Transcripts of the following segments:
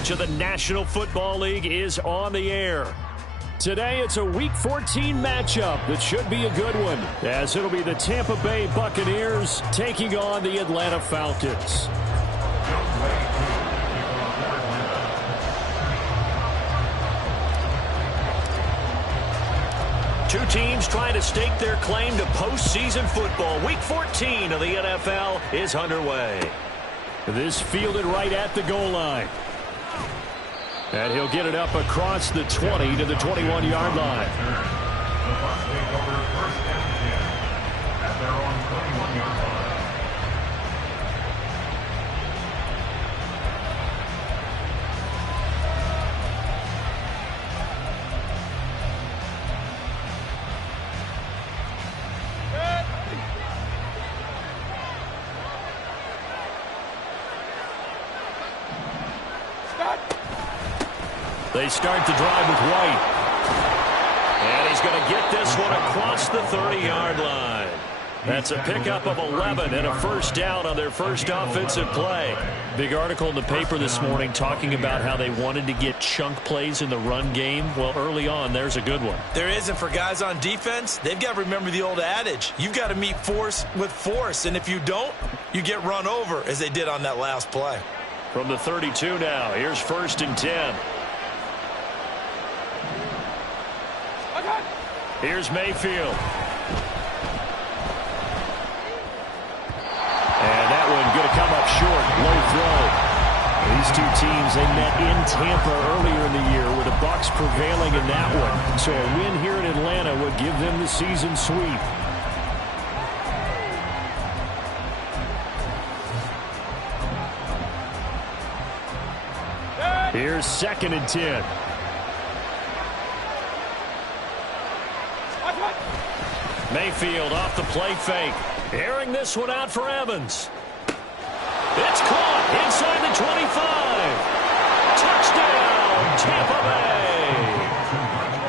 coverage of the National Football League is on the air. Today, it's a Week 14 matchup that should be a good one, as it'll be the Tampa Bay Buccaneers taking on the Atlanta Falcons. Two teams trying to stake their claim to postseason football. Week 14 of the NFL is underway. This fielded right at the goal line. And he'll get it up across the 20 to the 21-yard line. At their own 21-yard line. They start the drive with White. And he's going to get this one across the 30-yard line. That's a pickup of 11 and a first down on their first offensive play. Big article in the paper this morning talking about how they wanted to get chunk plays in the run game. Well, early on, there's a good one. There isn't for guys on defense. They've got to remember the old adage. You've got to meet force with force, and if you don't, you get run over, as they did on that last play. From the 32 now, here's 1st and 10. Here's Mayfield. And that one going to come up short. Low throw. These two teams, they met in Tampa earlier in the year with the Bucs prevailing in that one. So a win here in Atlanta would give them the season sweep. Here's 2nd and 10. Mayfield off the play fake. Airing this one out for Evans. It's caught inside the 25. Touchdown, Tampa Bay.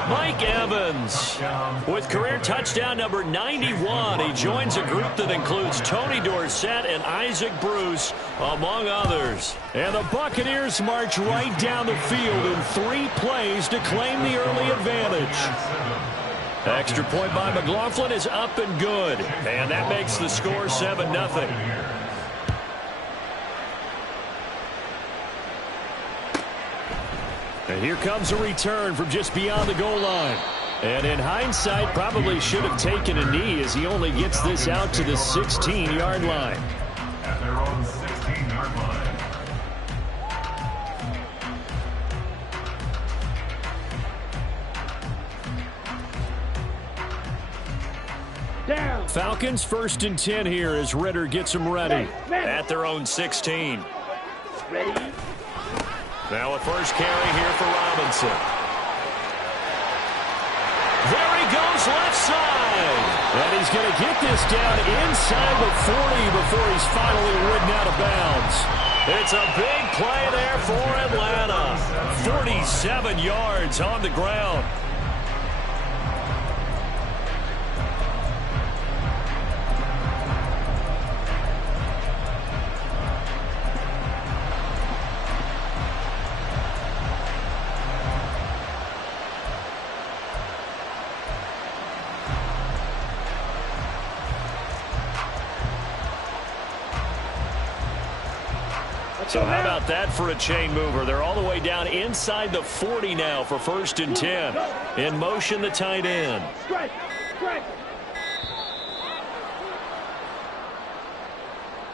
Mike Evans with career touchdown number 91. He joins a group that includes Tony Dorsett and Isaac Bruce, among others. And the Buccaneers march right down the field in 3 plays to claim the early advantage. Extra point by McLaughlin is up and good. And that makes the score 7-0. And here comes a return from just beyond the goal line. And in hindsight, probably should have taken a knee as he only gets this out to the 16-yard line. At their own 16-yard line. Falcons 1st and 10 here as Ritter gets them ready. At their own 16. Ready? Now a first carry here for Robinson. There he goes left side. And he's going to get this down inside the 40 before he's finally ridden out of bounds. It's a big play there for Atlanta. 47 yards on the ground. So how about that for a chain mover? They're all the way down inside the 40 now for 1st and 10. In motion, the tight end.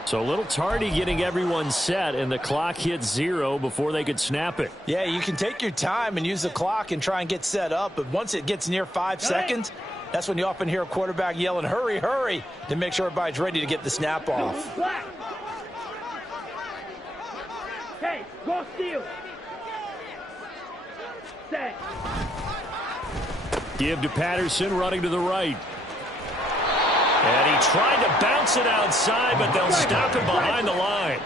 So a little tardy getting everyone set, and the clock hit 0 before they could snap it. Yeah, you can take your time and use the clock and try and get set up, but once it gets near 5 seconds, that's when you often hear a quarterback yelling, hurry, hurry, to make sure everybody's ready to get the snap off. Hey, go steal. Set. Give to Patterson running to the right. And he tried to bounce it outside, but they'll stop him behind the line.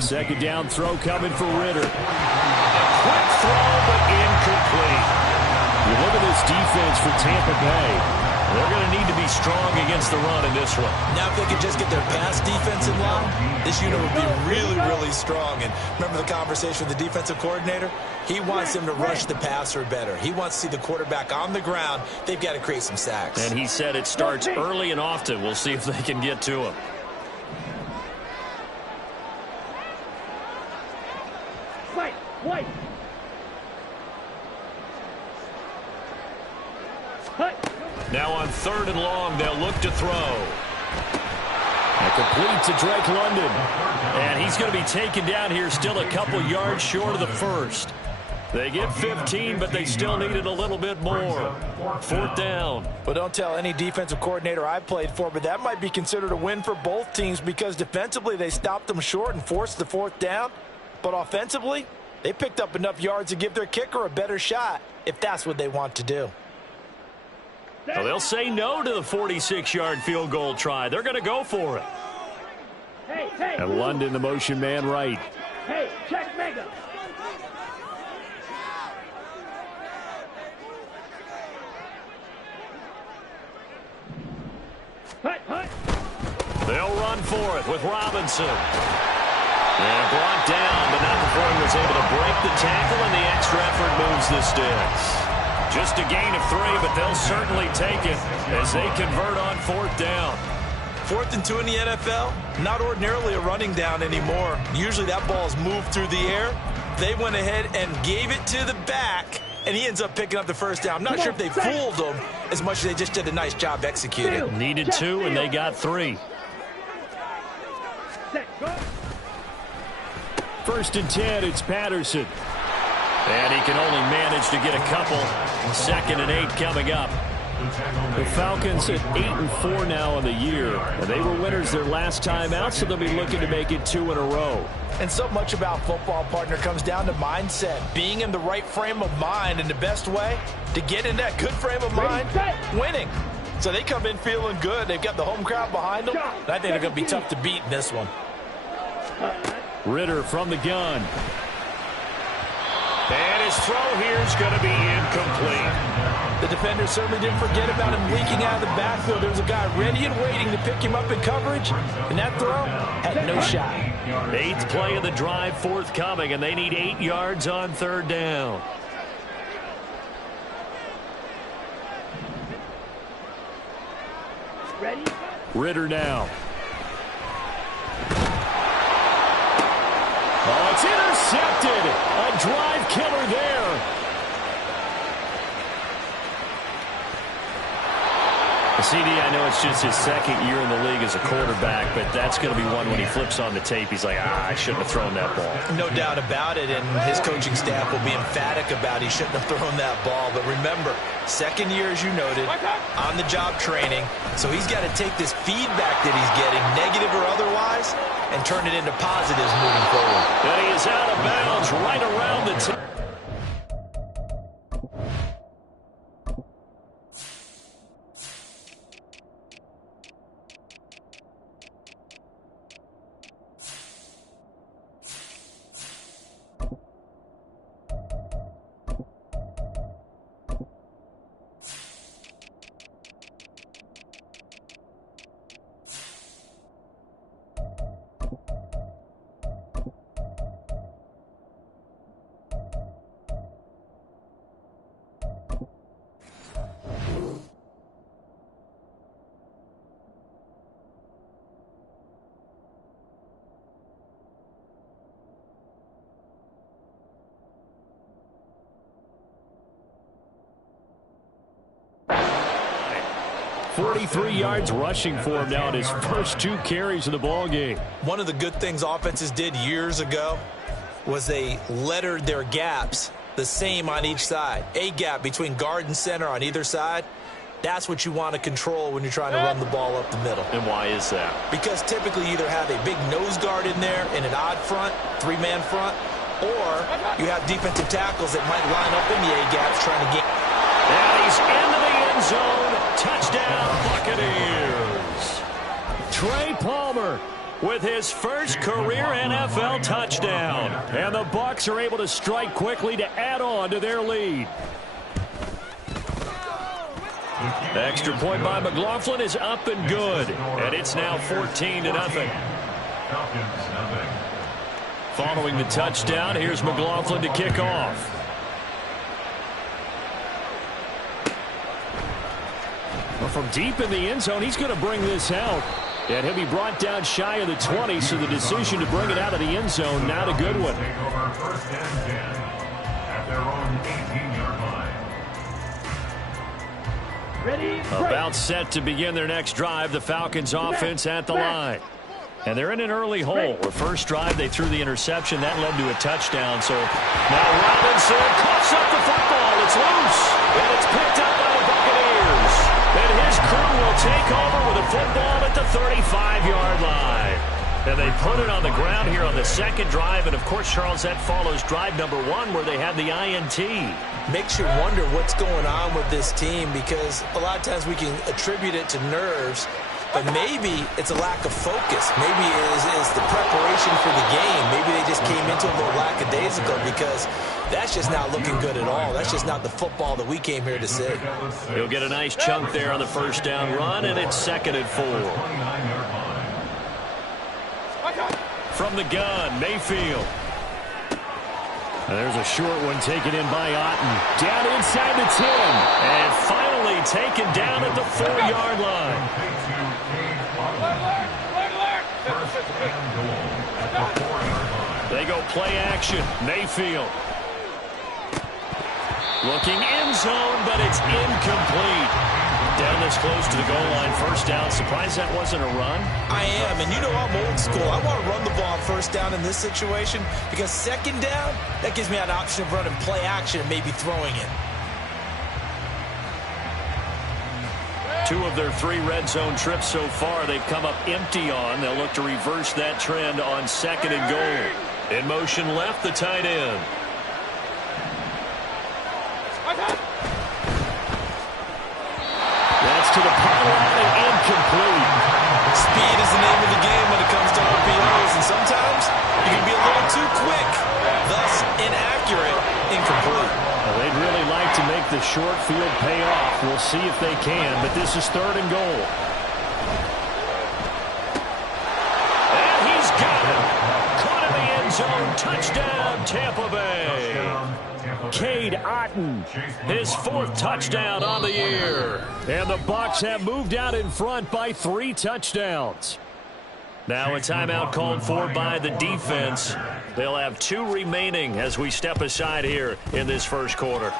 Second down throw coming for Ritter. A quick throw, but incomplete. You look at this defense for Tampa Bay. They're going to need to be strong against the run in this one. Now, if they could just get their pass defense in line, this unit would be really, really strong. And remember the conversation with the defensive coordinator? He wants them to rush the passer better. He wants to see the quarterback on the ground. They've got to create some sacks. And he said it starts early and often. We'll see if they can get to him. White. Now on 3rd and long, they'll look to throw. And complete to Drake London. And he's going to be taken down here still a couple yards short of the first. They get 15, but they still needed a little bit more. 4th down. Well, don't tell any defensive coordinator I played for, but that might be considered a win for both teams because defensively they stopped them short and forced the 4th down. But offensively, they picked up enough yards to give their kicker a better shot if that's what they want to do. Well, they'll say no to the 46-yard field goal try. They're going to go for it. And London, the motion man, right. Hey, check mega. They'll run for it with Robinson. And brought down, but not before he was able to break the tackle, and the extra effort moves the sticks. Just a gain of 3, but they'll certainly take it as they convert on 4th down. 4th and 2 in the NFL, not ordinarily a running down anymore. Usually that ball's moved through the air. They went ahead and gave it to the back, and he ends up picking up the 1st down. I'm not sure if they fooled him as much as they just did a nice job executing. Needed 2, and they got 3. 1st and 10, it's Patterson. And he can only manage to get a couple. 2nd and 8 coming up. The Falcons at 8-4 now in the year. And they were winners their last time out, so they'll be looking to make it 2 in a row. And so much about football, partner, comes down to mindset. Being in the right frame of mind, and the best way to get in that good frame of mind, winning. So they come in feeling good. They've got the home crowd behind them. And I think they're going to be tough to beat in this one. Ritter from the gun. And his throw here is going to be incomplete. The defender certainly didn't forget about him leaking out of the backfield. There was a guy ready and waiting to pick him up in coverage, and that throw had no shot. 8th play of the drive forthcoming, and they need 8 yards on 3rd down. Ready? Ritter now. Oh, it's intercepted. A drive killer there. CD, I know it's just his 2nd year in the league as a quarterback, but that's going to be one when he flips on the tape. He's like, I shouldn't have thrown that ball. No doubt about it, and his coaching staff will be emphatic about he shouldn't have thrown that ball. But remember, 2nd year, as you noted, on-the-job training. So he's got to take this feedback that he's getting, negative or otherwise, and turn it into positives moving forward. And he is out of bounds right around the tip. .43 yards rushing for him now in his first 2 carries of the ball game. One of the good things offenses did years ago was they lettered their gaps the same on each side. A gap between guard and center on either side. That's what you want to control when you're trying to run the ball up the middle. And why is that? Because typically you either have a big nose guard in there in an odd front, 3-man front, or you have defensive tackles that might line up in the A gaps trying to get. And he's into the end zone. Touchdown, Buccaneers. Trey Palmer with his first career NFL touchdown. And the Bucs are able to strike quickly to add on to their lead. Extra point by McLaughlin is up and good. And it's now 14-0. Following the touchdown, here's McLaughlin to kick off. Well, from deep in the end zone, he's going to bring this out. And he'll be brought down shy of the 20, so the decision to bring it out of the end zone, not a good one. About set to begin their next drive, the Falcons offense at the line. And they're in an early hole. The first drive, they threw the interception. That led to a touchdown. So now Robinson coughs up the football. It's loose. And it's picked up by the Buccaneers. And his crew will take over with a football at the 35-yard line. And they put it on the ground here on the second drive. And, of course, Charles, that follows drive number 1 where they had the INT. Makes you wonder what's going on with this team, because a lot of times we can attribute it to nerves, but maybe it's a lack of focus. Maybe it's the preparation for the game. Maybe they just came into it a little lackadaisical, because that's just not looking good at all. That's just not the football that we came here to see. He'll get a nice chunk there on the first down run, and it's 2nd and 4. From the gun, Mayfield. And there's a short one taken in by Otten. Down inside the 10. And finally taken down at the 4-yard line. They go play action. Mayfield. Looking end zone, but it's incomplete. Down this close to the goal line, first down. Surprised that wasn't a run? I am, and you know I'm old school. I want to run the ball on first down in this situation, because second down, that gives me an option of running play action and maybe throwing it. 2 of their 3 red zone trips so far they've come up empty on. They'll look to reverse that trend on 2nd and goal. In motion left, the tight end. That's to the pylon and incomplete. Speed is the name of the game when it comes to RPOs, and sometimes you can be a little too quick, thus inaccurate, incomplete. Well, they'd really like to make the short field pay off. We'll see if they can, but this is 3rd and goal. And he's got it. Caught in the end zone. Touchdown, Tampa Bay. Cade Otten, his 4th touchdown on the year. And the Bucs have moved out in front by 3 touchdowns. Now a timeout called for by the defense. They'll have 2 remaining as we step aside here in this first quarter.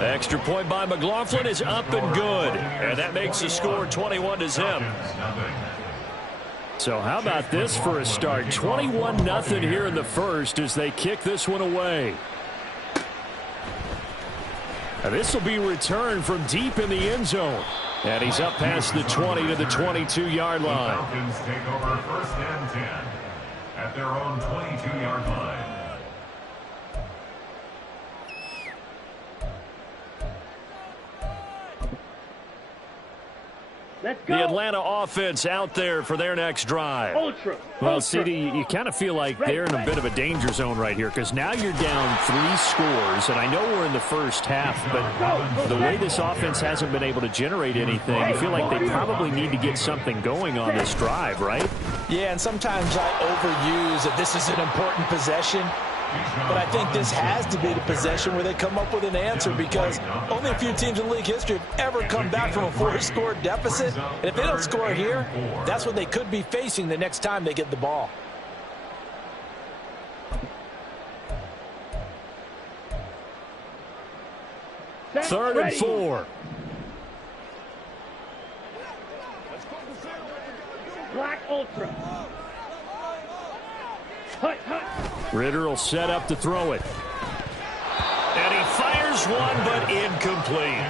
Extra point by McLaughlin is up and good. And that makes the score 21-0. So how about this for a start? 21-0 here in the first as they kick this one away. And this will be returned from deep in the end zone. And he's up past the 20 to the 22-yard line. The Falcons take over 1st and 10 at their own 22-yard line. Let's go. The Atlanta offense out there for their next drive. Ultra. Well, CD, you kind of feel like they're in a bit of a danger zone right here, because now you're down 3 scores, and I know we're in the first half, but the way this offense hasn't been able to generate anything, you feel like they probably need to get something going on this drive, right? Yeah, and sometimes I overuse that this is an important possession. But I think this has to be the possession where they come up with an answer, because only a few teams in league history have ever come back from a 4-score deficit. And if they don't score here, that's what they could be facing the next time they get the ball. Third and 4. Black Ultra. Hut, hut. Ritter will set up to throw it. And he fires one, but incomplete.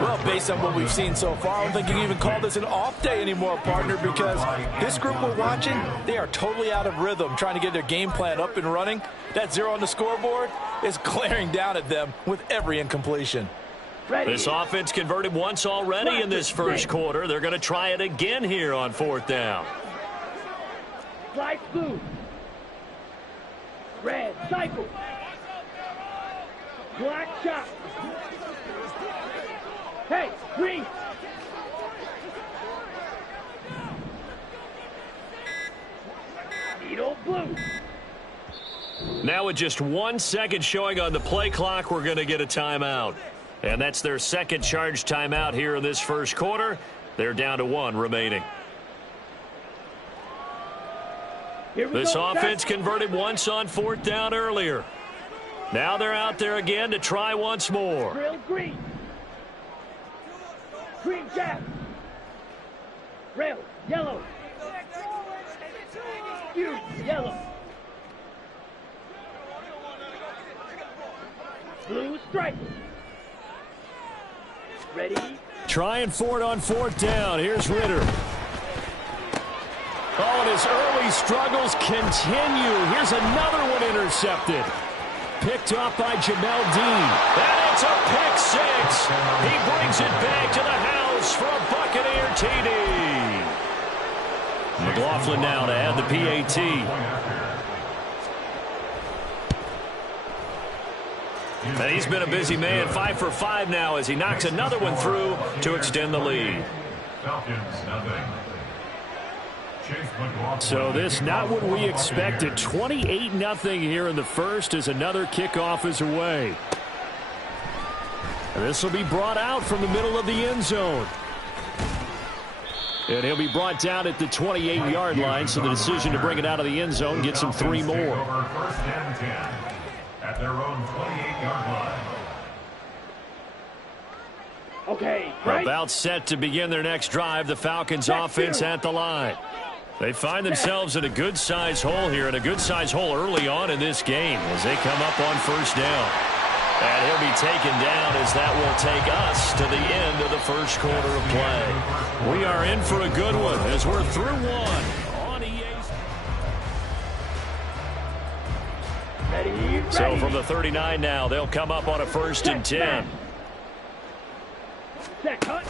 Well, based on what we've seen so far, I don't think you can even call this an off day anymore, partner, because this group we're watching, they are totally out of rhythm, trying to get their game plan up and running. That 0 on the scoreboard is glaring down at them with every incompletion. Ready. This offense converted once already in this first quarter. They're going to try it again here on 4th down. Slide blue. Red, cycle. Black chop. Hey, green. Needle blue. Now with just 1 second showing on the play clock, we're going to get a timeout. And that's their second charge timeout here in this first quarter. They're down to 1 remaining. This offense converted once on 4th down earlier. Now they're out there again to try once more. Drill green. Green jab. Rail yellow. Fuse yellow. Blue stripe. Ready? Trying for it on 4th down. Here's Ritter. Oh, and his early struggles continue. Here's another one intercepted. Picked off by Jamel Dean. And it's a pick 6. He brings it back to the house for a Buccaneer TD. McLaughlin now to add the PAT. And he's been a busy man, 5 for 5 now as he knocks another one through to extend the lead. So this not what we expected. 28-0 here in the first as another kickoff is away. And this will be brought out from the middle of the end zone. And he'll be brought down at the 28-yard line, so the decision to bring it out of the end zone gets him 3 more. First and 10 at their own 28-yard line. Okay, right. About set to begin their next drive, the Falcons offense at the line. They find themselves in a good-sized hole here, and a good-sized hole early on in this game as they come up on 1st down. And he'll be taken down as that will take us to the end of the first quarter of play. We are in for a good one as we're through 1 on EA's. Ready. So from the 39 now, they'll come up on a 1st and 10. Set cut.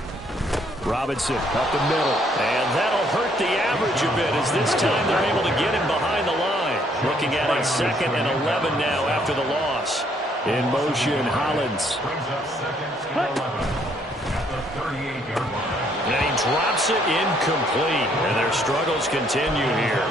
Robinson up the middle, and that'll hurt the average a bit as this time they're able to get him behind the line. Looking at a 2nd and 11 now after the loss. In motion, Hollins. Brings up 2nd and 11 at the 38-yard line. And he drops it incomplete, and their struggles continue here.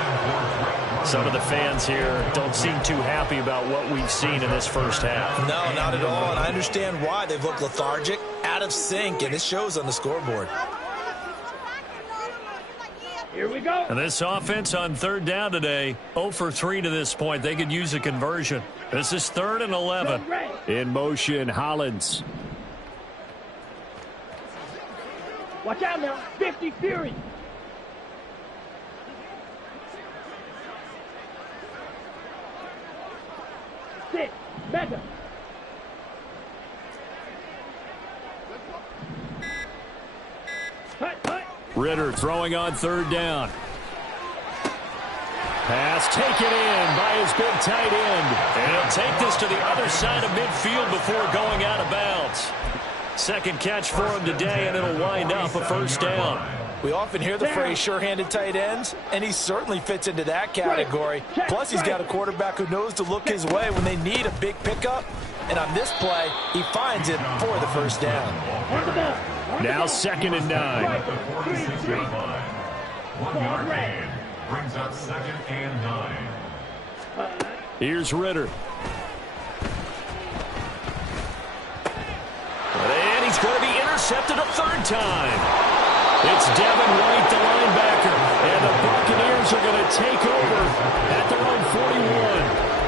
Some of the fans here don't seem too happy about what we've seen in this first half. No, not at all, and I understand why. They've looked lethargic, out of sync, and it shows on the scoreboard. Here we go. And this offense on 3rd down today, 0 for 3 to this point. They could use a conversion. This is 3rd and 11. In motion, Hollins. Watch out now. 50 Fury. Sit. Mega. Hut, hut. Ritter throwing on 3rd down. Pass taken in by his big tight end. And he'll take this to the other side of midfield before going out of bounds. Second catch for him today, and it'll wind up a 1st down. We often hear the phrase sure-handed tight ends, and he certainly fits into that category. Plus, he's got a quarterback who knows to look his way when they need a big pickup. And on this play, he finds it for the 1st down. Now 2nd and 9. At the 46-yard line. 1 yard gain. Brings up 2nd and 9. Here's Ritter. And he's going to be intercepted a 3rd time. It's Devin White, the linebacker, and the Buccaneers are going to take over at their own 41.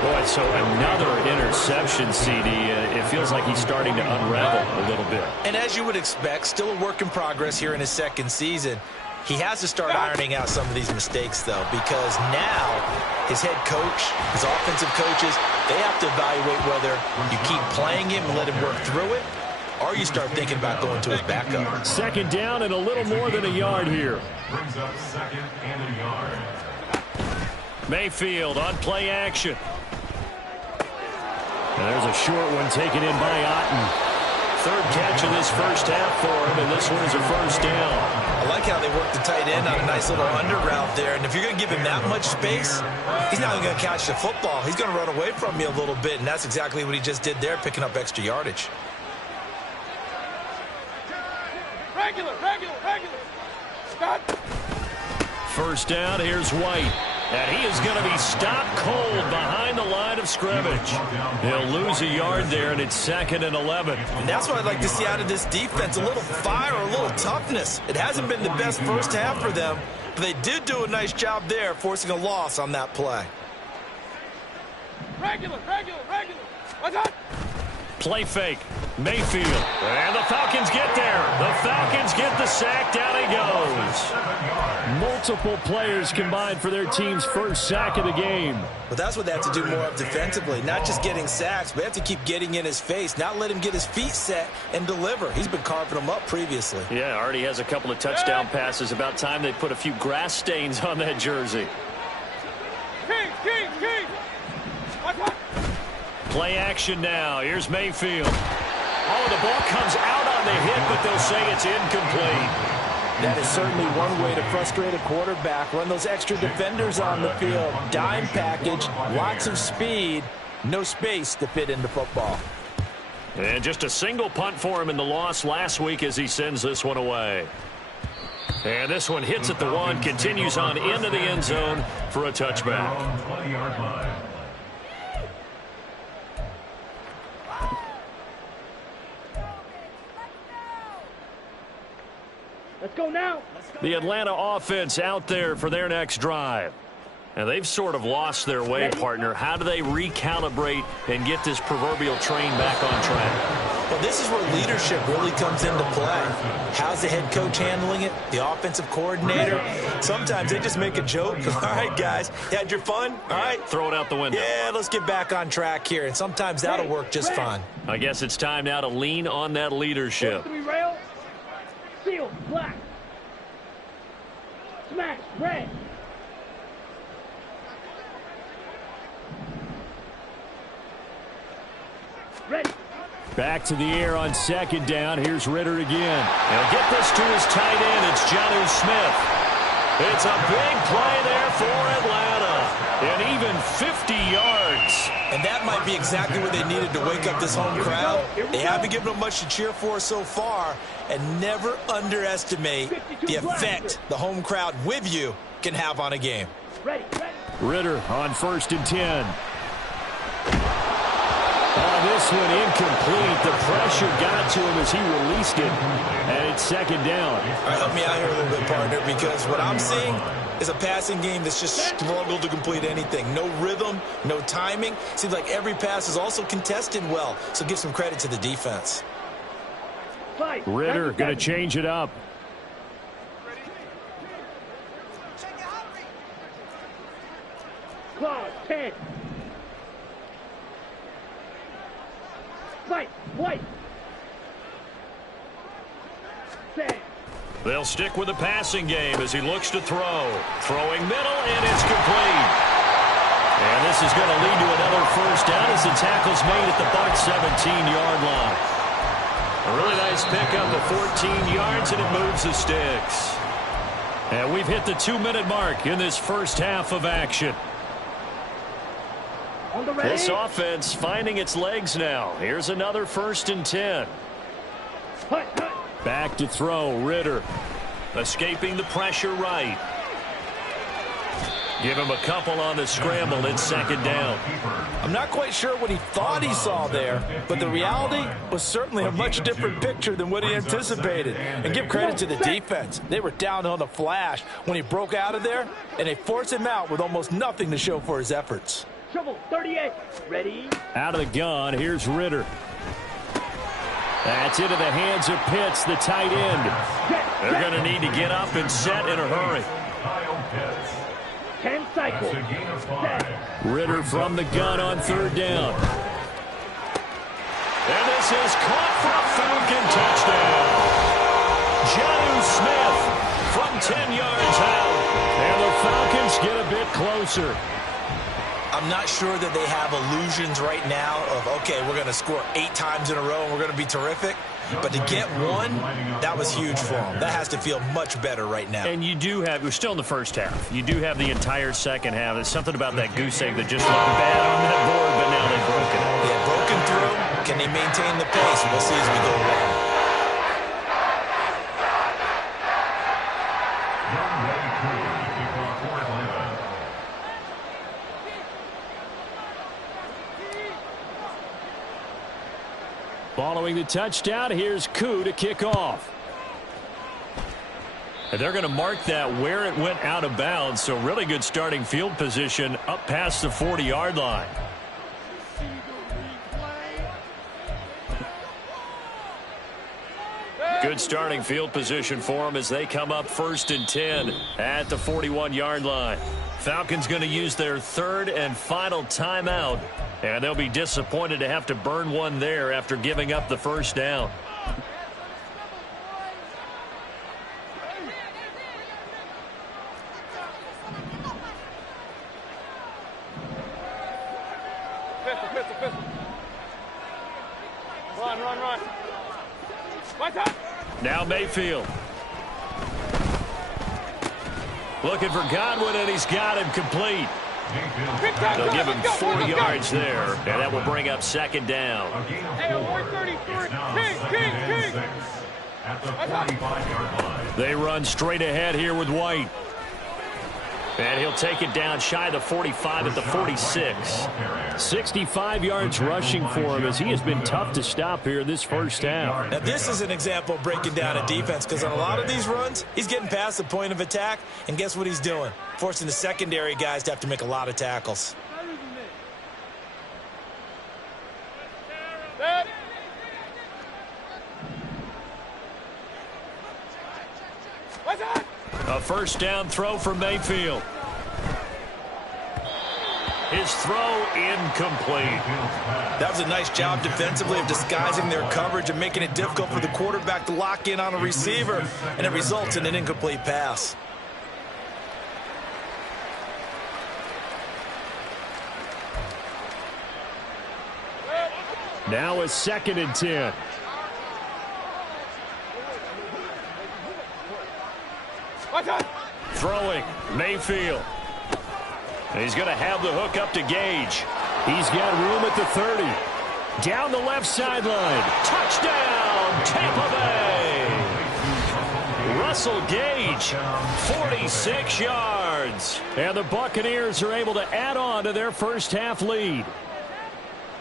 Boy, so another interception, CD. It feels like he's starting to unravel a little bit. And as you would expect, still a work in progress here in his 2nd season. He has to start ironing out some of these mistakes, though, because now his head coach, his offensive coaches, they have to evaluate whether you keep playing him and let him work through it, or you start thinking about going to his backup. 2nd down and a little more than a yard here. Brings up 2nd and a yard. Mayfield on play action. And there's a short one taken in by Otten. 3rd catch of this first half for him, and this one is a 1st down. I like how they work the tight end on a nice little under route there. And if you're going to give him that much space, he's not even going to catch the football. He's going to run away from you a little bit, and that's exactly what he just did there, picking up extra yardage. Regular. Stop. First down, here's White. And he is going to be stopped cold behind the line of scrimmage. He'll lose a yard there, and it's 2nd and 11. And that's what I'd like to see out of this defense, a little fire, a little toughness. It hasn't been the best first half for them, but they did do a nice job there, forcing a loss on that play. Regular. What's up? Play fake. Mayfield. And the Falcons get there. The Falcons get the sack. Down he goes. Multiple players combined for their team's first sack of the game. But that's what they have to do more of defensively. Not just getting sacks, but they have to keep getting in his face. Not let him get his feet set and deliver. He's been carving them up previously. Yeah, already has a couple of touchdown passes. About time they put a few grass stains on that jersey. King. What's up? Play action now. Here's Mayfield. Oh, the ball comes out on the hit, but they'll say it's incomplete. That is certainly one way to frustrate a quarterback. Run those extra defenders on the field. Dime package, lots of speed, no space to fit into football. And just a single punt for him in the loss last week as he sends this one away. And this one hits at the 1, continues on into the end zone for a touchback. 20-yard line. Let's go now. The Atlanta offense out there for their next drive. And they've sort of lost their way, partner. How do they recalibrate and get this proverbial train back on track? Well, this is where leadership really comes into play. How's the head coach handling it? The offensive coordinator? Sometimes they just make a joke. All right, guys, you had your fun? All right. Throw it out the window. Yeah, let's get back on track here. And sometimes that'll work just fine. I guess it's time now to lean on that leadership. 3 rail. Seal. Black. Smash. Red. Ready. Back to the air on 2nd down. Here's Ritter again. He'll get this to his tight end. It's Jonnu Smith. It's a big play there for Atlanta. And even 50 yards. And that might be exactly what they needed to wake up this home crowd. They haven't given them much to cheer for so far. And never underestimate the effect the home crowd with you can have on a game. Ready. Ritter on 1st and 10. This one incomplete. The pressure got to him as he released it, and it's 2nd down. All right, help me out here a little bit, partner, because what I'm seeing is a passing game that's just struggled to complete anything. No rhythm, no timing. Seems like every pass is also contested well, so give some credit to the defense. Ritter going to change it up. Clause 10. Fight. White. Set. They'll stick with the passing game as he looks to throw. Throwing middle, and it's complete. And this is going to lead to another first down as the tackle's made at the Bucs 17-yard line. A really nice pickup of 14 yards, and it moves the sticks. And we've hit the 2-minute mark in this first half of action. On the ready. This offense finding its legs now. Here's another 1st and 10. Hut. Back to throw, Ritter. Escaping the pressure right. Give him a couple on the scramble. It's 2nd down. I'm not quite sure what he thought he saw there, but the reality was certainly a much different picture than what he anticipated. And give credit to the defense. They were down on the flash when he broke out of there, and they forced him out with almost nothing to show for his efforts. Trouble. 38. Ready. Out of the gun, here's Ritter. That's into the hands of Pitts, the tight end. They're going to need to get up and set in a hurry. 10 cycles. Set. Ritter from the gun on 3rd down. And this is caught for a Falcon touchdown. Jonnu Smith from 10 yards out. And the Falcons get a bit closer. I'm not sure that they have illusions right now of, okay, we're going to score 8 times in a row and we're going to be terrific. But to get one, that was huge for them. That has to feel much better right now. And you do have, we're still in the first half. You do have the entire second half. There's something about that goose egg that just looked bad on that board, but now they've broken it. Yeah, broken through. Can they maintain the pace? We'll see as we go along. Following the touchdown, here's Koo to kick off. And they're going to mark that where it went out of bounds, so really good starting field position up past the 40-yard line. Good starting field position for them as they come up 1st and 10 at the 41-yard line. Falcons going to use their 3rd and final timeout, and they'll be disappointed to have to burn one there after giving up the first down. Run. Now Mayfield. Looking for Godwin, and he's got him complete. They'll give him 4 yards there, and that will bring up 2nd down. They run straight ahead here with White. And he'll take it down shy of the 45 at the 46. 65 yards rushing for him as he has been tough to stop here this first half. Now, this is an example of breaking down a defense because on a lot of these runs, he's getting past the point of attack, and guess what he's doing? Forcing the secondary guys to have to make a lot of tackles. A first down throw for Mayfield. His throw incomplete. That was a nice job defensively of disguising their coverage and making it difficult for the quarterback to lock in on a receiver, and it results in an incomplete pass. Now a 2nd and 10. Throwing, Mayfield. And he's going to have the hook up to Gage. He's got room at the 30. Down the left sideline. Touchdown, Tampa Bay. Russell Gage, 46 yards. And the Buccaneers are able to add on to their first half lead.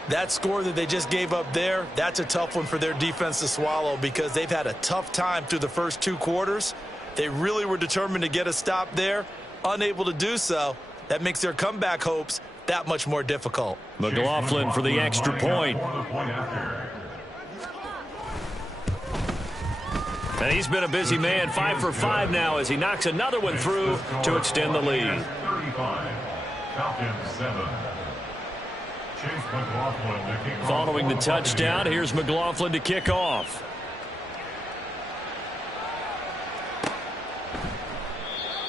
That score that they just gave up there, that's a tough one for their defense to swallow because they've had a tough time through the first 2 quarters. They really were determined to get a stop there, unable to do so. That makes their comeback hopes that much more difficult. McLaughlin for the extra point. And he's been a busy man, 5 for 5 now as he knocks another one through to extend the lead. 35, Falcons 7. Following the touchdown, here's McLaughlin to kick off.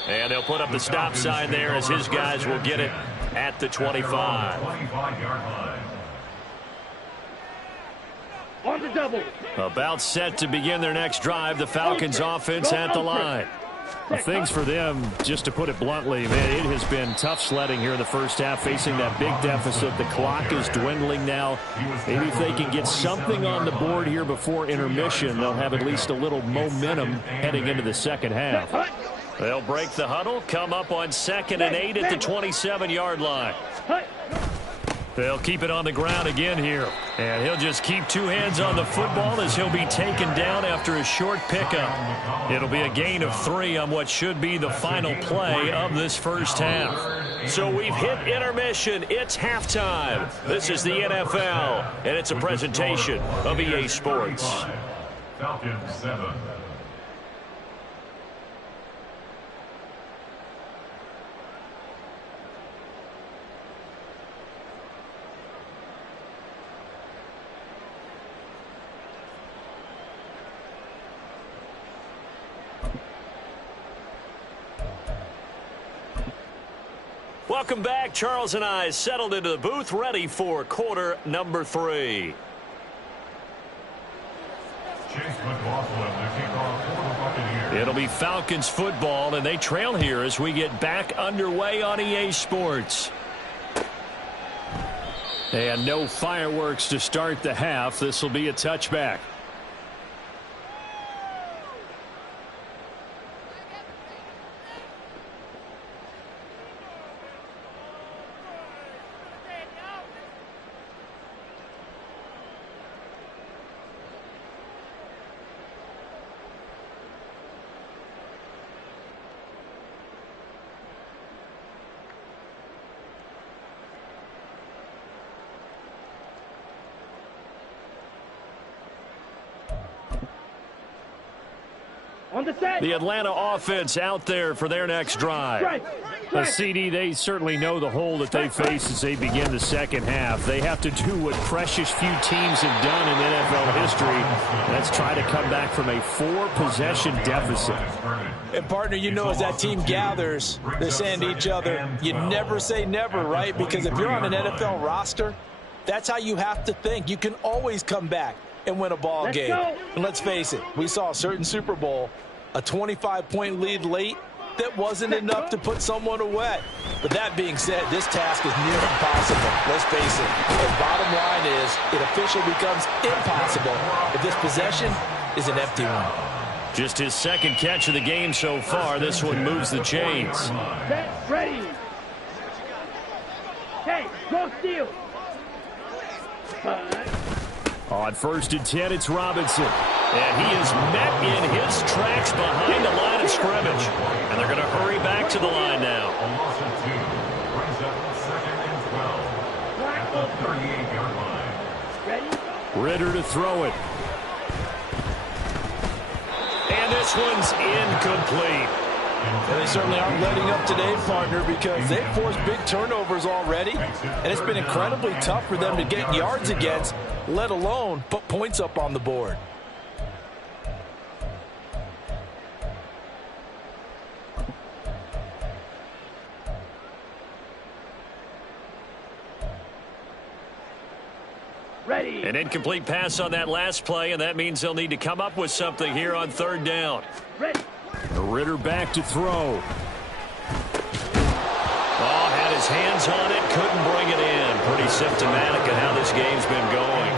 And they'll put up the stop sign there as his guys will get it at the 25. On the double. About set to begin their next drive. The Falcons offense at the line. Things for them, just to put it bluntly, man, it has been tough sledding here in the first half, facing that big deficit. The clock is dwindling now. Maybe if they can get something on the board here before intermission, they'll have at least a little momentum heading into the second half. They'll break the huddle, come up on 2nd and 8 at the 27-yard line. They'll keep it on the ground again here. And he'll just keep 2 hands on the football as he'll be taken down after a short pickup. It'll be a gain of 3 on what should be the final play of this first half. So we've hit intermission. It's halftime. This is the NFL, and it's a presentation of EA Sports. Falcons 7. Welcome back. Charles and I settled into the booth, ready for quarter number 3. It'll be Falcons football, and they trail here as we get back underway on EA Sports. And no fireworks to start the half. This will be a touchback. On the set. The Atlanta offense out there for their next drive. Strike. CD, they certainly know the hole that they face as they begin the second half. They have to do what precious few teams have done in NFL history. Let's try to come back from a 4-possession deficit. And, partner, you know, as that team gathers, they're saying to each other, you never say never, right? Because if you're on an NFL roster, that's how you have to think. You can always come back and win a ball game. And let's face it, we saw a certain Super Bowl, a 25-point lead late, that wasn't enough to put someone away. But that being said, this task is near impossible. Let's face it. The bottom line is it officially becomes impossible if this possession is an empty one. Just his second catch of the game so far. This one moves the chains. Set. Ready. Hey, go steal. On 1st and 10, it's Robinson. And he is met in his tracks behind the line of scrimmage. And they're going to hurry back to the line now. A loss of 2 brings up 2nd and 12 at the 38-yard line. Ready. Ritter to throw it. And this one's incomplete. And they certainly aren't letting up today, partner, because they've forced big turnovers already. And it's been incredibly tough for them to get yards against, let alone put points up on the board. Ready. An incomplete pass on that last play, and that means they'll need to come up with something here on 3rd down. Ready. Ritter back to throw. Oh, had his hands on it, couldn't bring it in. Pretty symptomatic of how this game's been going.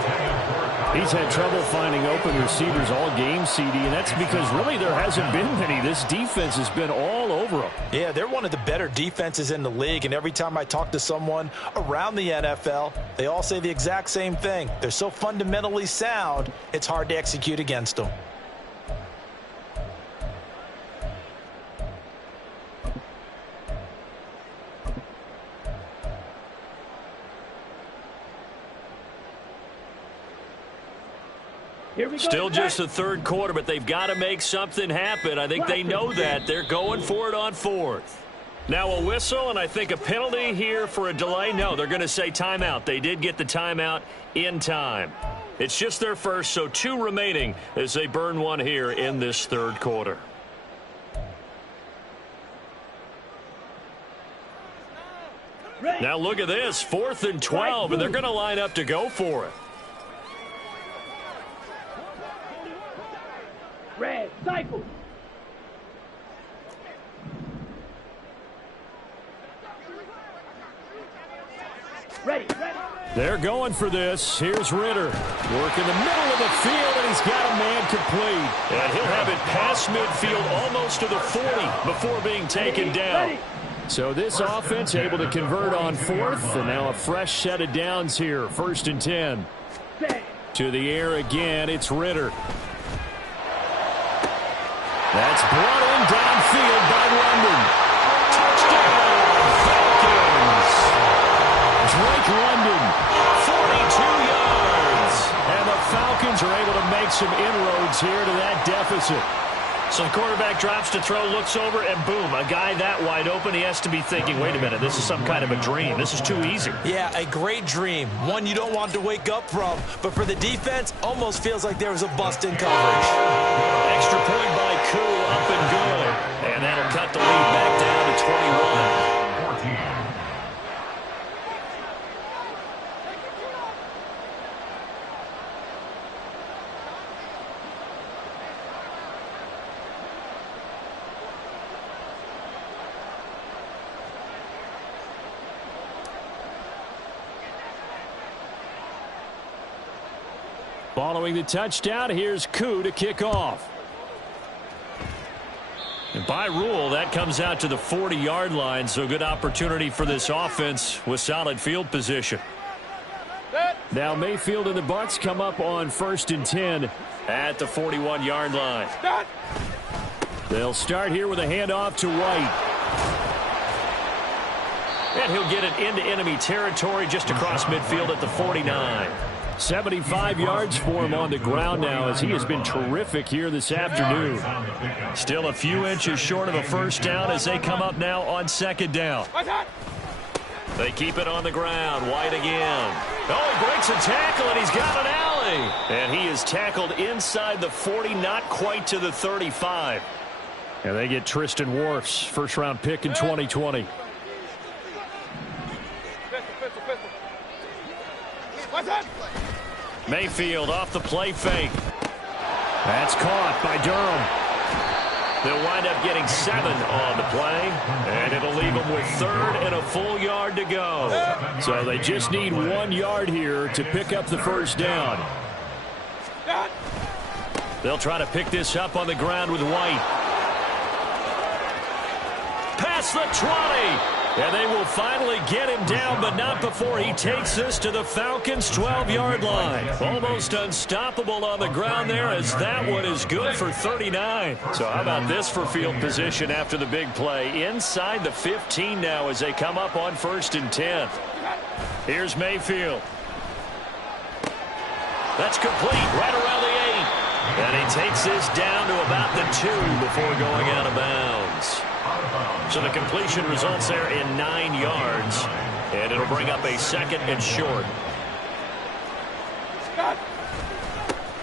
He's had trouble finding open receivers all game, CD, and that's because really there hasn't been many. This defense has been all over them. Yeah, they're one of the better defenses in the league, and every time I talk to someone around the NFL, they all say the exact same thing. They're so fundamentally sound, it's hard to execute against them. Here we go. Still just the 3rd quarter, but they've got to make something happen. I think they know that. They're going for it on 4th. Now a whistle, and I think a penalty here for a delay. No, they're going to say timeout. They did get the timeout in time. It's just their first, so 2 remaining as they burn one here in this 3rd quarter. Ready. Now look at this, 4th and 12, and they're going to line up to go for it. Red. Cycle. Ready. Ready. They're going for this. Here's Ritter. Work in the middle of the field, and he's got a man complete. And he'll have it past midfield almost to the 40 before being taken down. So this offense able to convert on 4th, and now a fresh set of downs here. 1st and 10. To the air again, it's Ritter. That's brought in downfield by London. Touchdown, Falcons. Drake London, 42 yards. And the Falcons are able to make some inroads here to that deficit. So the quarterback drops to throw, looks over, and boom, a guy that wide open, he has to be thinking, wait a minute, this is some kind of a dream. This is too easy. Yeah, a great dream. One you don't want to wake up from. But for the defense, almost feels like there was a bust in coverage. Extra point by Koo, up and good. And that'll cut the lead back down to 21. 14. Following the touchdown, here's Koo to kick off. And by rule, that comes out to the 40-yard line, so good opportunity for this offense with solid field position. Now Mayfield and the Bucs come up on 1st and 10 at the 41-yard line. They'll start here with a handoff to White. And he'll get it into enemy territory just across midfield at the 49. 75 yards for him on the ground now, as he has been terrific here this afternoon. Still a few inches short of a first down as they come up now on second down. They keep it on the ground. White again. Oh, he breaks a tackle, and he's got an alley. And he is tackled inside the 40, not quite to the 35. And they get Tristan Wirfs, first-round pick in 2020. Mayfield off the play fake. That's caught by Durham. They'll wind up getting 7 on the play, and it'll leave them with 3rd and a full yard to go. So they just need 1 yard here to pick up the first down. They'll try to pick this up on the ground with White. Past the 20. And they will finally get him down, but not before he takes this to the Falcons' 12-yard line. Almost unstoppable on the ground there, as that one is good for 39. So how about this for field position after the big play? Inside the 15 now as they come up on 1st and 10. Here's Mayfield. That's complete right around the 8. And he takes this down to about the 2 before going out of bounds. So the completion results there in 9 yards, and it'll bring up a 2nd and short.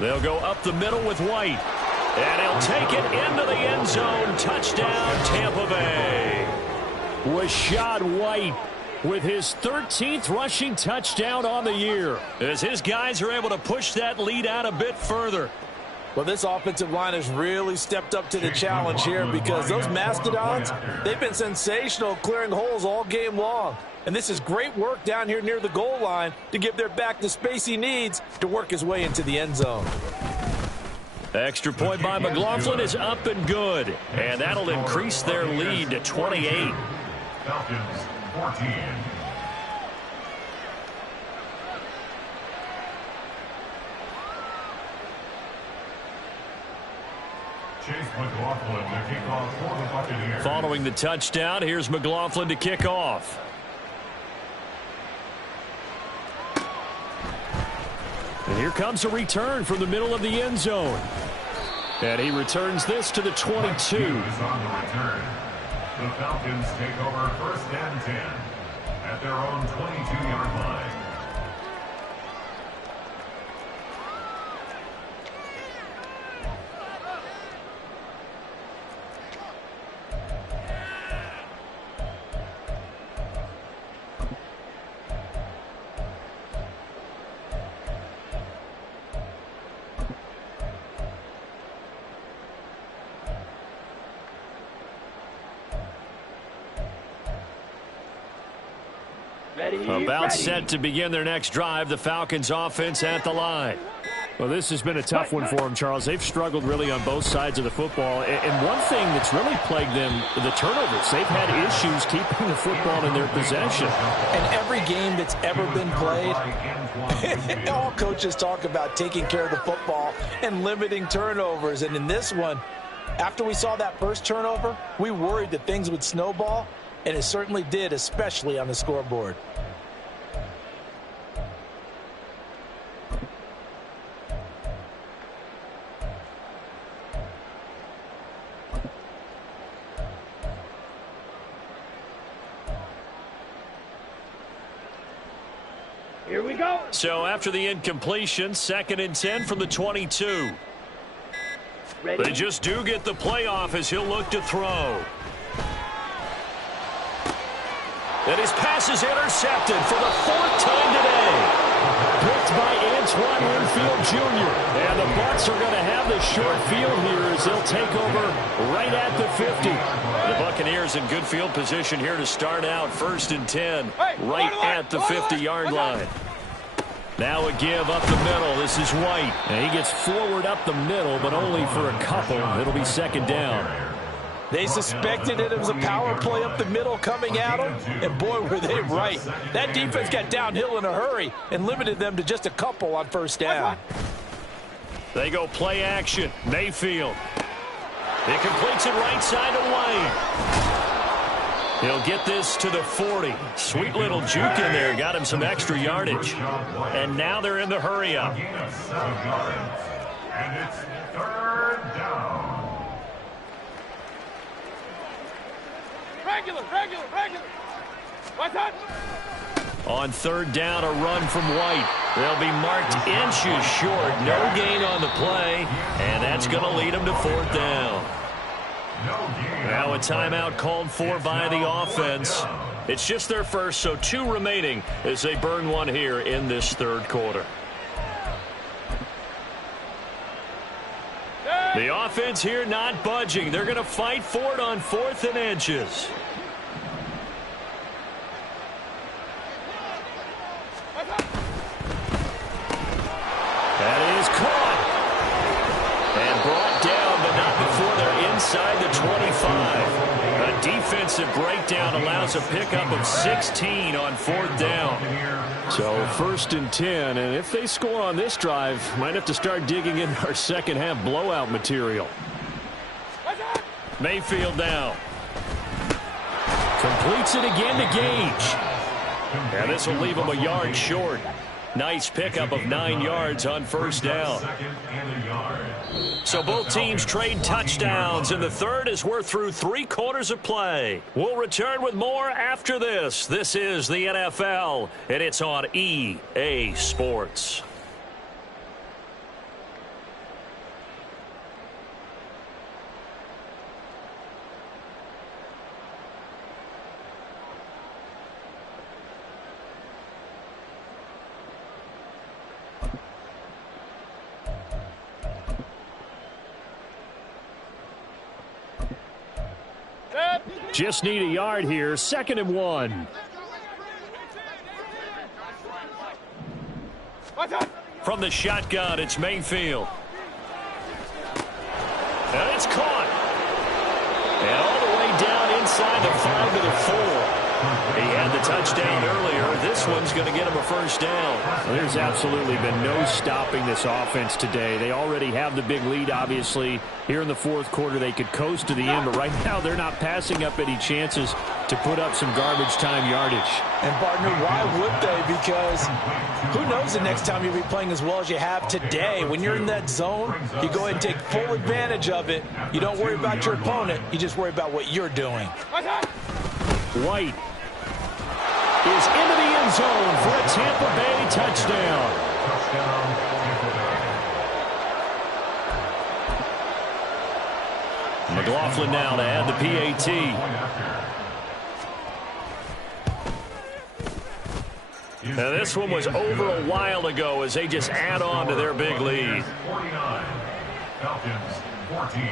They'll go up the middle with White, and he'll take it into the end zone. Touchdown, Tampa Bay. Rashad White with his 13th rushing touchdown on the year, as his guys are able to push that lead out a bit further. Well, this offensive line has really stepped up to the challenge here, because those Mastodons, they've been sensational clearing holes all game long. And this is great work down here near the goal line to give their back the space he needs to work his way into the end zone. Extra point by McLaughlin is up and good, and that'll increase their lead to 28. Falcons 14. McLaughlin to kick off for the Buccaneers. Following the touchdown, here's McLaughlin to kick off. And here comes a return from the middle of the end zone. And he returns this to the 22. Is on the return. The Falcons take over 1st and 10 at their own 22-yard line. About set to begin their next drive, the Falcons offense at the line. Well, this has been a tough one for them, Charles. They've struggled really on both sides of the football. And one thing that's really plagued them, the turnovers. They've had issues keeping the football in their possession. And every game that's ever been played, all coaches talk about taking care of the football and limiting turnovers. And in this one, after we saw that first turnover, we worried that things would snowball, and it certainly did, especially on the scoreboard. Here we go. So after the incompletion, 2nd and 10 from the 22. Ready? They just do get the playoff as he'll look to throw. And his pass is intercepted for the 4th time today. Picked by Antoine Winfield Jr. And the Bucs are going to have the short field here as they'll take over right at the 50. The Buccaneers in good field position here to start out 1st and 10 right at the 50-yard line. Now a give up the middle. This is White. And he gets forward up the middle, but only for a couple. It'll be 2nd down. They suspected it was a power play up the middle coming at them, and boy, were they right. That defense got downhill in a hurry and limited them to just a couple on 1st down. They go play action. Mayfield. It completes it right side to White. He'll get this to the 40. Sweet little juke in there. Got him some extra yardage. And now they're in the hurry-up. And it's third down. Regular. What's that? On third down, a run from White. They'll be marked inches short. No gain on the play, and that's going to lead them to fourth down. Now a timeout called for by the offense. It's just their first, so 2 remaining as they burn one here in this third quarter. The offense here not budging. They're going to fight for it on 4th and inches. That is caught. And brought down, but not before they're inside the 25. A defensive breakdown allows a pickup of 16 on 4th down. So 1st and 10, and if they score on this drive, might have to start digging in our second half blowout material. Mayfield now. Completes it again to Gage. And this will leave him a yard short. Nice pickup of 9 yards on 1st down. So both teams trade touchdowns, and the third as we're through 3 quarters of play. We'll return with more after this. This is the NFL, and it's on EA Sports. Just need a yard here. 2nd and 1. From the shotgun, it's Mayfield. And it's caught. And all the way down inside the 5 to the 4. He had the touchdown earlier. This one's going to get him a 1st down. Well, there's absolutely been no stopping this offense today. They already have the big lead, obviously. Here in the 4th quarter, they could coast to the end, but right now they're not passing up any chances to put up some garbage time yardage. And, partner, why would they? Because who knows the next time you'll be playing as well as you have today. When you're in that zone, you go ahead and take full advantage of it. You don't worry about your opponent. You just worry about what you're doing. White is into the end zone for a Tampa Bay touchdown. McLaughlin now to add the PAT. Now this one was over a while ago as they just add on to their big lead. 49. Falcons 14.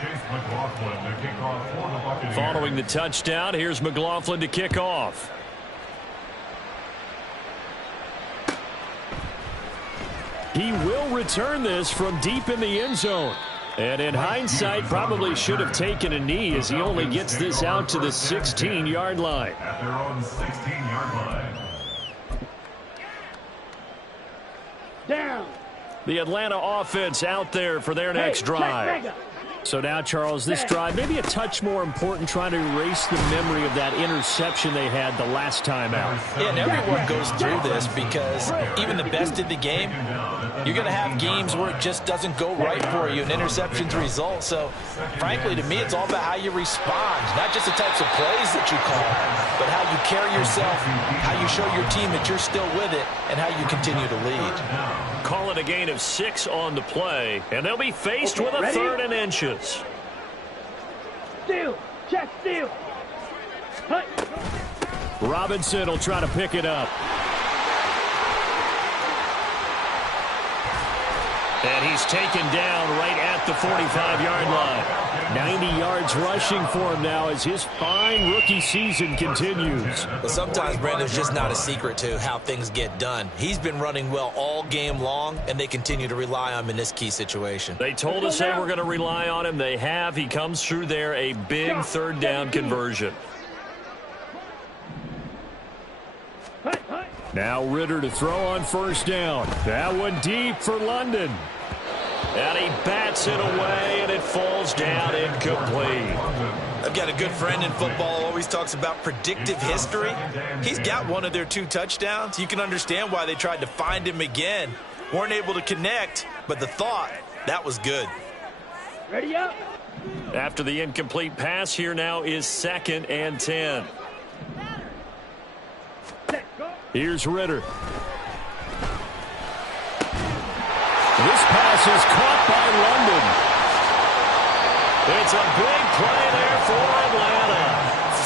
Chase McLaughlin to kick off for the Buccaneers. Following the touchdown, here's McLaughlin to kick off. He will return this from deep in the end zone. And in hindsight, probably should have taken a knee as he only gets this out to the 16-yard line. At their own 16-yard line. Down. The Atlanta offense out there for their next drive. So now, Charles, this drive maybe a touch more important, trying to erase the memory of that interception they had the last time out. Yeah, and everyone goes through this because even the best in the game, you're going to have games where it just doesn't go right for you, and interceptions result. So, frankly, to me, it's all about how you respond, not just the types of plays that you call, but how you carry yourself, how you show your team that you're still with it, and how you continue to lead. Call it a gain of 6 on the play, and they'll be faced with a 3rd and inches. Steal. Check steal. Hut. Robinson will try to pick it up. And he's taken down right at the 45-yard line. 90 yards rushing for him now as his fine rookie season continues. But sometimes, Brandon, it's just not a secret to how things get done. He's been running well all game long, and they continue to rely on him in this key situation. They told us they were going to rely on him. They have. He comes through there, a big 3rd down conversion. Now Ritter to throw on 1st down. That one deep for London. And he bats it away, and it falls down incomplete. I've got a good friend in football who always talks about predictive history. He's got one of their 2 touchdowns. You can understand why they tried to find him again. Weren't able to connect, but the thought, that was good. Ready up. After the incomplete pass, here now is 2nd and 10. Here's Ritter. This pass is caught by London. It's a big play there for Atlanta.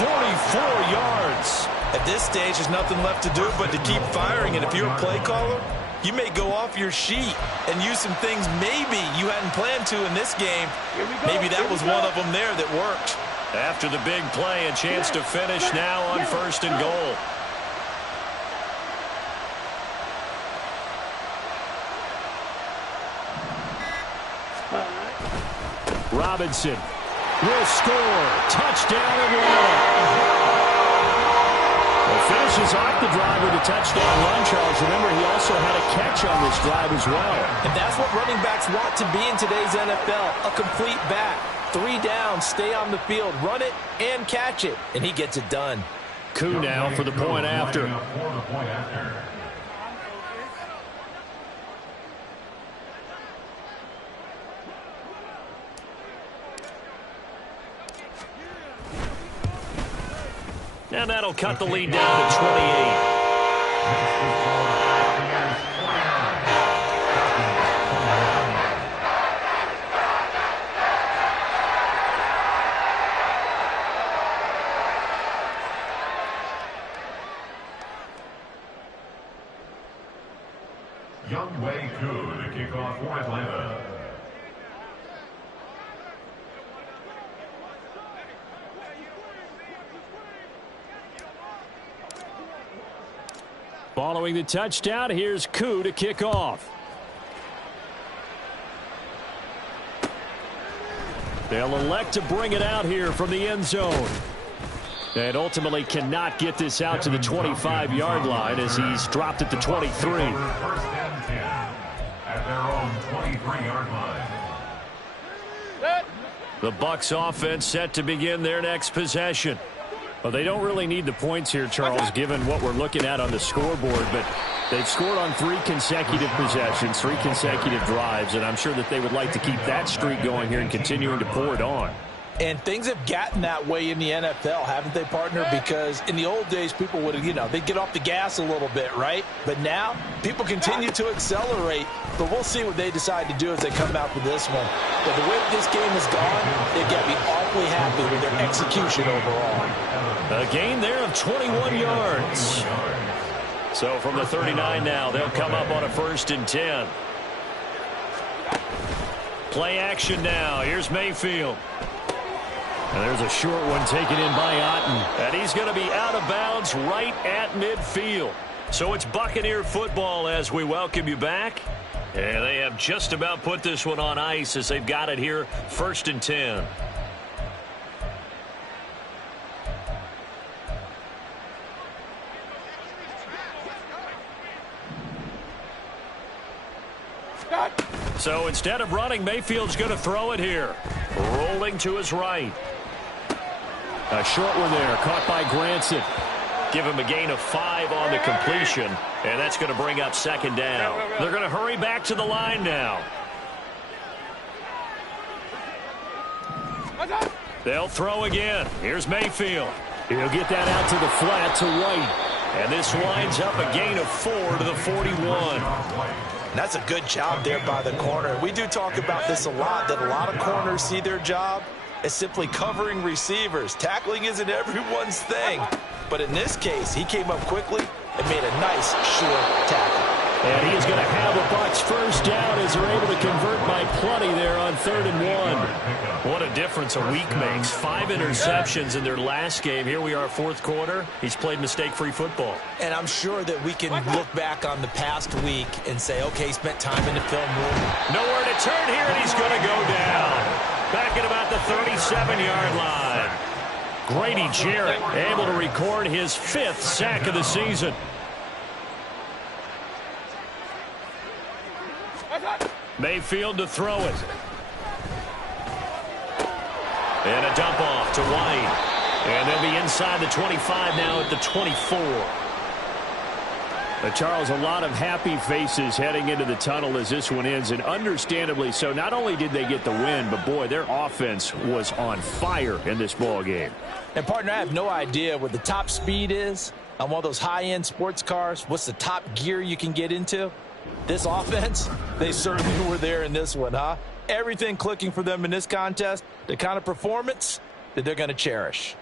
44 yards. At this stage, there's nothing left to do but to keep firing. And if you're a play caller, you may go off your sheet and use some things maybe you hadn't planned to in this game. Maybe that was one of them there that worked. After the big play, a chance to finish now on 1st and goal. Robinson will score. Touchdown, Atlanta. Well, finishes off the drive with a touchdown run, Charles. Remember, he also had a catch on this drive as well. And that's what running backs want to be in today's NFL, a complete back. 3 down, stay on the field, run it, and catch it. And he gets it done. Koo now for the point after. And that'll cut the lead down to 28. Young Wei Koo to kick off for Atlanta. Following the touchdown, here's Koo to kick off. They'll elect to bring it out here from the end zone. And ultimately cannot get this out to the 25-yard line as he's dropped at the 23. 1st and 10 at their own 23-yard line. The Bucs offense set to begin their next possession. Well, they don't really need the points here, Charles, given what we're looking at on the scoreboard. But they've scored on 3 consecutive possessions, 3 consecutive drives, and I'm sure that they would like to keep that streak going here and continuing to pour it on. And things have gotten that way in the NFL, haven't they, partner? Because in the old days, people would have, they'd get off the gas a little bit, right? But now, people continue to accelerate. But we'll see what they decide to do as they come out for this one. But the way this game has gone, they've got to be awfully happy with their execution overall. A gain there of 21 yards. So from the 39 now, they'll come up on a 1st and 10. Play action now. Here's Mayfield. And there's a short one taken in by Otten. And he's going to be out of bounds right at midfield. So it's Buccaneer football as we welcome you back. And they have just about put this one on ice as they've got it here, 1st and 10. So instead of running, Mayfield's going to throw it here. Rolling to his right. A short one there, caught by Granson. Give him a gain of 5 on the completion, and that's going to bring up 2nd down. They're going to hurry back to the line now. They'll throw again. Here's Mayfield. He'll get that out to the flat to White. And this winds up a gain of 4 to the 41. That's a good job there by the corner. We do talk about this a lot, that a lot of corners see their job as simply covering receivers. Tackling isn't everyone's thing. But in this case, he came up quickly and made a nice, short tackle. And he's going to have a Bucs 1st down as they're able to convert by plenty there on 3rd and 1. What a difference a week makes. 5 interceptions in their last game. Here we are, 4th quarter. He's played mistake-free football. And I'm sure that we can look back on the past week and say, okay, he spent time in the film room. Nowhere to turn here, and he's going to go down. Back at about the 37-yard line. Grady Jarrett able to record his 5th sack of the season. Mayfield to throw it. And a dump off to White. And they'll be inside the 25 now at the 24. Charles, a lot of happy faces heading into the tunnel as this one ends, and understandably so. Not only did they get the win, but, boy, their offense was on fire in this ball game. And, partner, I have no idea what the top speed is on one of those high-end sports cars. What's the top gear you can get into? This offense, they certainly were there in this one, huh? Everything clicking for them in this contest, the kind of performance that they're going to cherish.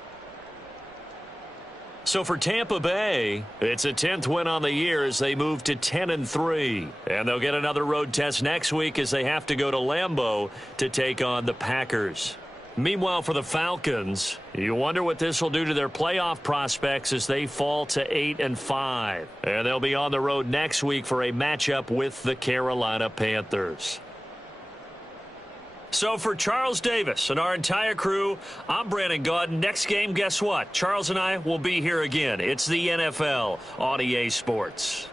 So for Tampa Bay, it's a 10th win on the year as they move to 10-3. And they'll get another road test next week as they have to go to Lambeau to take on the Packers. Meanwhile, for the Falcons, you wonder what this will do to their playoff prospects as they fall to 8-5. And they'll be on the road next week for a matchup with the Carolina Panthers. So for Charles Davis and our entire crew, I'm Brandon Gaudin. Next game, guess what? Charles and I will be here again. It's the NFL on EA Sports.